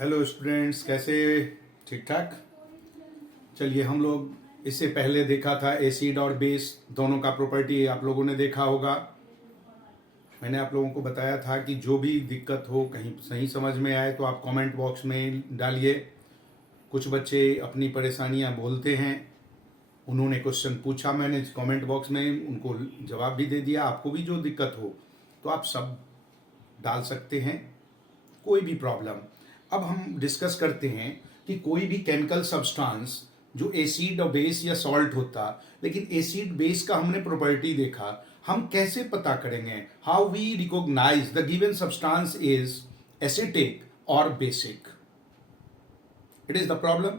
Hello students, कैसे? ठीक ठाक। चलिए, हम लोग इससे पहले देखा था एसिड और बेस दोनों का प्रॉपर्टी आप लोगों ने देखा होगा। मैंने आप लोगों को बताया था कि जो भी दिक्कत हो, कहीं सही समझ में आए तो आप कमेंट बॉक्स में डालिए। कुछ बच्चे अपनी परेशानियां बोलते हैं, उन्होंने क्वेश्चन पूछा, मैंने कमेंट बॉक्स में उनको जवाब भी दे दिया। आपको भी जो दिक्कत हो तो आप सब डाल सकते हैं, कोई भी प्रॉब्लम। अब हम डिस्कस करते हैं कि कोई भी केमिकल सब्सटेंस जो एसिड और बेस या सॉल्ट होता, लेकिन एसिड बेस का हमने प्रॉपर्टी देखा, हम कैसे पता करेंगे how we recognise the given substance is acidic और basic? It is the problem.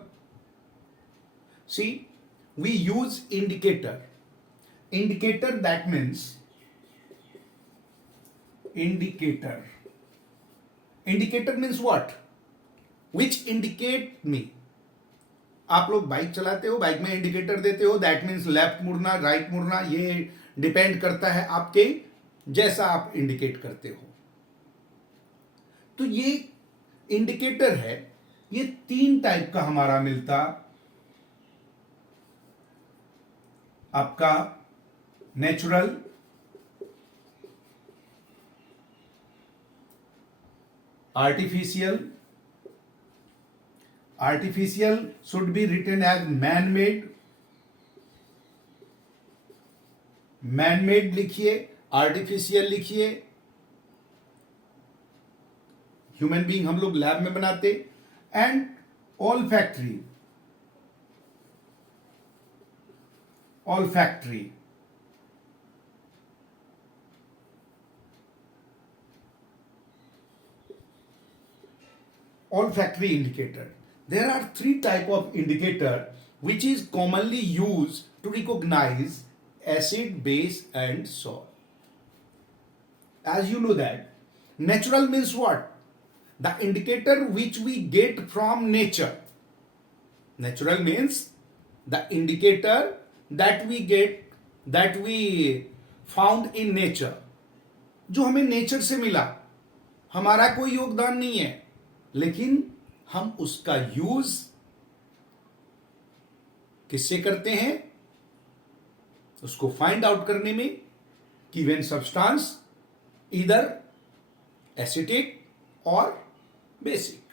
See, we use indicator. Indicator that means indicator. Indicator means what? Which indicate me. आप लोग बाइक चलाते हो, बाइक में इंडिकेटर देते हो, दैट मीन्स लेफ्ट मुड़ना, right मुड़ना। ये डिपेंड करता है आपके जैसा आप इंडिकेट करते हो। तो ये इंडिकेटर है, ये 3 टाइप का हमारा मिलता। आपका natural, artificial should be written as man-made लिखिए, artificial लिखिए। ह्यूमन बीइंग हम लोग लैब में बनाते। And olfactory olfactory indicator. There are 3 type of indicator which is commonly used to recognize acid, base and salt. As you know that natural means what? The indicator which we get from nature. Natural means the indicator that we found in nature. जो हमें nature से मिला, हमारा कोई योगदान नहीं है, लेकिन हम उसका यूज किससे करते हैं? उसको फाइंड आउट करने में गिवन सब्सटेंस इधर एसिटिक और basic.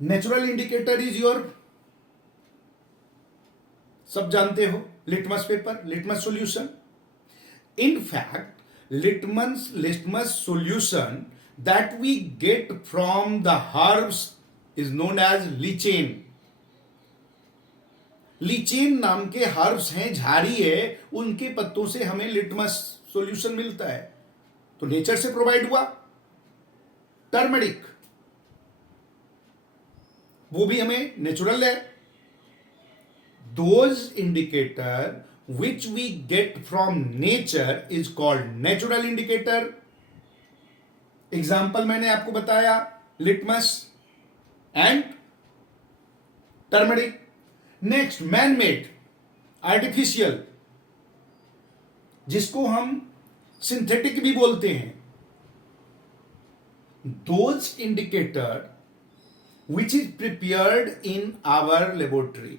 Natural indicator is your, सब जानते हो, litmus paper, litmus solution. In fact litmus solution that we get from the herbs is known as lichen. Lichen नाम के हर्ब्स हैं, झाड़ी है, उनके पत्तों से हमें लिटमस सॉल्यूशन मिलता है। तो नेचर से प्रोवाइड हुआ। टर्मरिक, वो भी हमें नेचुरल है। Those indicator which we get from nature is called natural indicator. Example मैंने आपको बताया, litmus and turmeric. Next, man made, artificial, जिसको हम सिंथेटिक भी बोलते हैं। Those indicator which is prepared in our laboratory,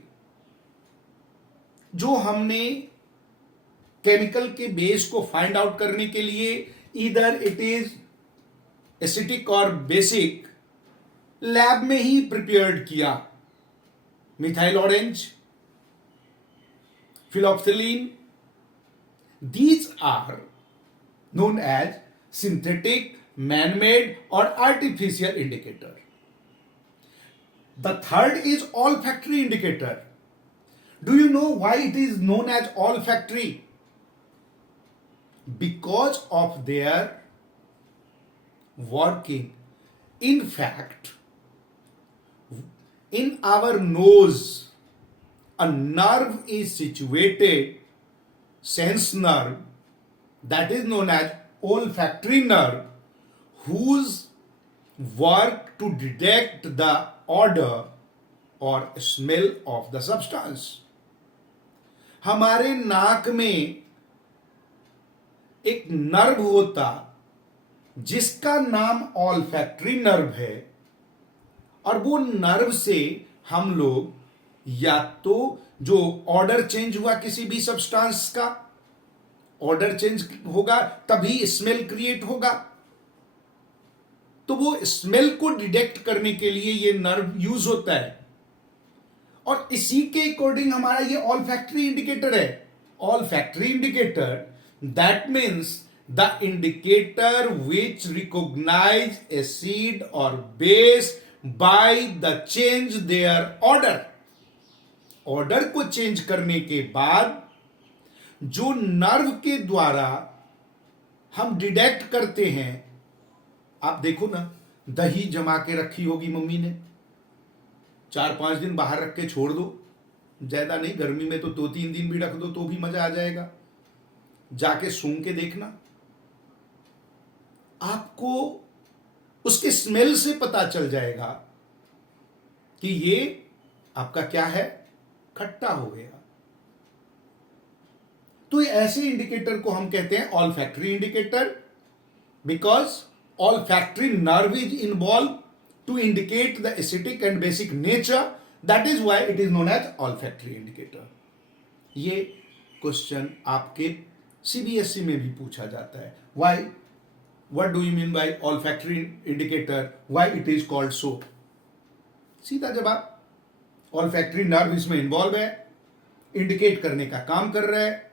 जो हमने केमिकल के बेस को फाइंड आउट करने के लिए इधर इट इज एसिटिक और बेसिक, लैब में ही प्रिपेयर्ड किया। Methyl orange, phenolphthalein, these are known as synthetic, manmade और artificial indicator. The third is olfactory indicator. Do you know why it is known as olfactory? Because of their working. In fact, in our nose, a nerve is situated, sense nerve, that is known as olfactory nerve, whose work to detect the odor or smell of the substance. हमारे नाक में एक nerve होता जिसका नाम olfactory nerve है, और वो नर्व से हम लोग या तो जो ऑर्डर चेंज हुआ किसी भी सब्सटेंस का, ऑर्डर चेंज होगा तभी स्मेल क्रिएट होगा, तो वो स्मेल को डिटेक्ट करने के लिए ये नर्व यूज होता है। और इसी के अकॉर्डिंग हमारा ये ऑल्फैक्टरी इंडिकेटर है। Olfactory indicator that means the indicator which recognise acid और base by the change their order. Order को चेंज करने के बाद जो नर्व के द्वारा हम डिटेक्ट करते हैं, आप देखो ना, दही जमा के रखी होगी मम्मी ने, 4-5 दिन बाहर रख के छोड़ दो, ज्यादा नहीं, गर्मी में तो 2-3 दिन भी रख दो तो भी मजा आ जाएगा। जाके सूंघ के देखना, आपको उसके स्मेल से पता चल जाएगा कि ये आपका क्या है, खट्टा हो गया। तो ऐसे इंडिकेटर को हम कहते हैं olfactory indicator, because olfactory nerve is involve to indicate the acidic and basic nature, that is why it is known as olfactory indicator. ये क्वेश्चन आपके सीबीएसई में भी पूछा जाता है। Why, what do you mean by olfactory indicator, why it is called so? सीधा जवाब, olfactory nerve इसमें इन्वॉल्व है, इंडिकेट करने का काम कर रहा है,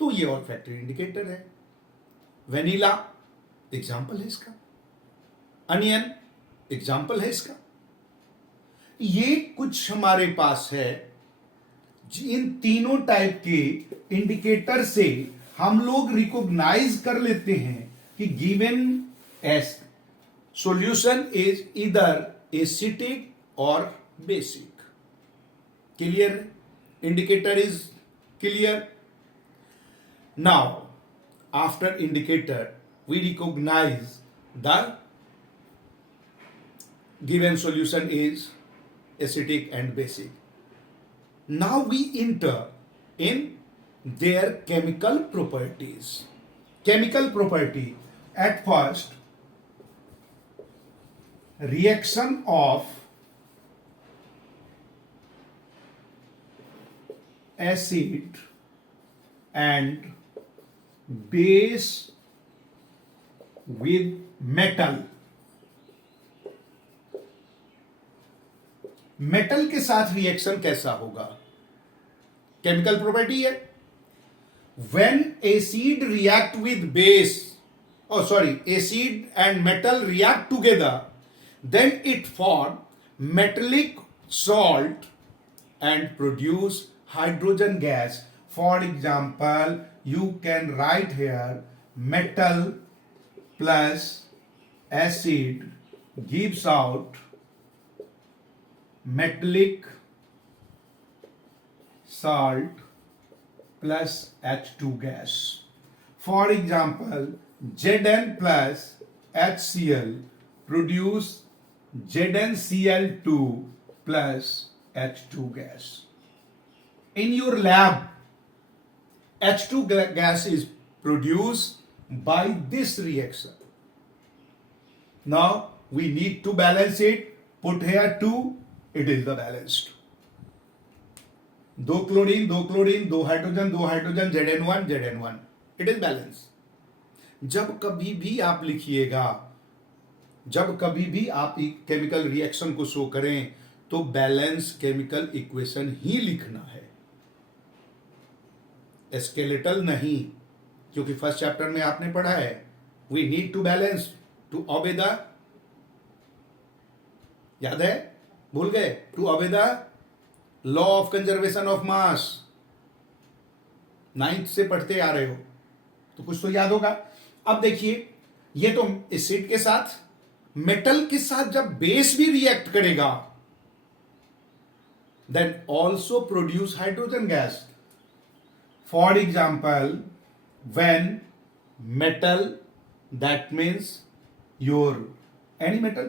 तो ये ऑल्फैक्टरी इंडिकेटर है। वेनिला एग्जाम्पल है इसका, अनियन एग्जाम्पल है इसका। ये कुछ हमारे पास है, इन तीनों टाइप के इंडिकेटर से हम लोग रिकॉग्नाइज कर लेते हैं कि गिवन एस सॉल्यूशन इज इधर एसिटिक और basic. Clear? Indicator is clear. Now, after indicator, we recognize the given solution is acidic and basic. Now we enter in their chemical properties. Chemical property, at first, reaction of acid and base with metal। Metal के साथ reaction कैसा होगा? Chemical property है, when acid react with base, acid and metal react together, then it form metallic salt and produce hydrogen gas. For example, you can write here metal plus acid gives out metallic salt plus H2 gas. For example, Zn plus HCl produce ZnCl2 plus H2 gas. In your lab, H2 gas is produced by this reaction. Now we need to balance it. Put here 2, it is the balanced. 2 chlorine, 2 chlorine, 2 hydrogen, 2 hydrogen, Zn1, Zn1. It is balance. जब कभी भी आप लिखिएगा, जब कभी भी आप chemical reaction को शो करें तो बैलेंस केमिकल इक्वेशन ही लिखना है, स्केलेटल नहीं, क्योंकि फर्स्ट चैप्टर में आपने पढ़ा है we need to balance to obey the, याद है? भूल गए? To obey the law of conservation of mass, 9th से पढ़ते आ रहे हो तो कुछ तो याद होगा। अब देखिए, ये तो एसिड के साथ, मेटल के साथ जब बेस भी रिएक्ट करेगा then also produce hydrogen gas. For example, when metal, that means your any metal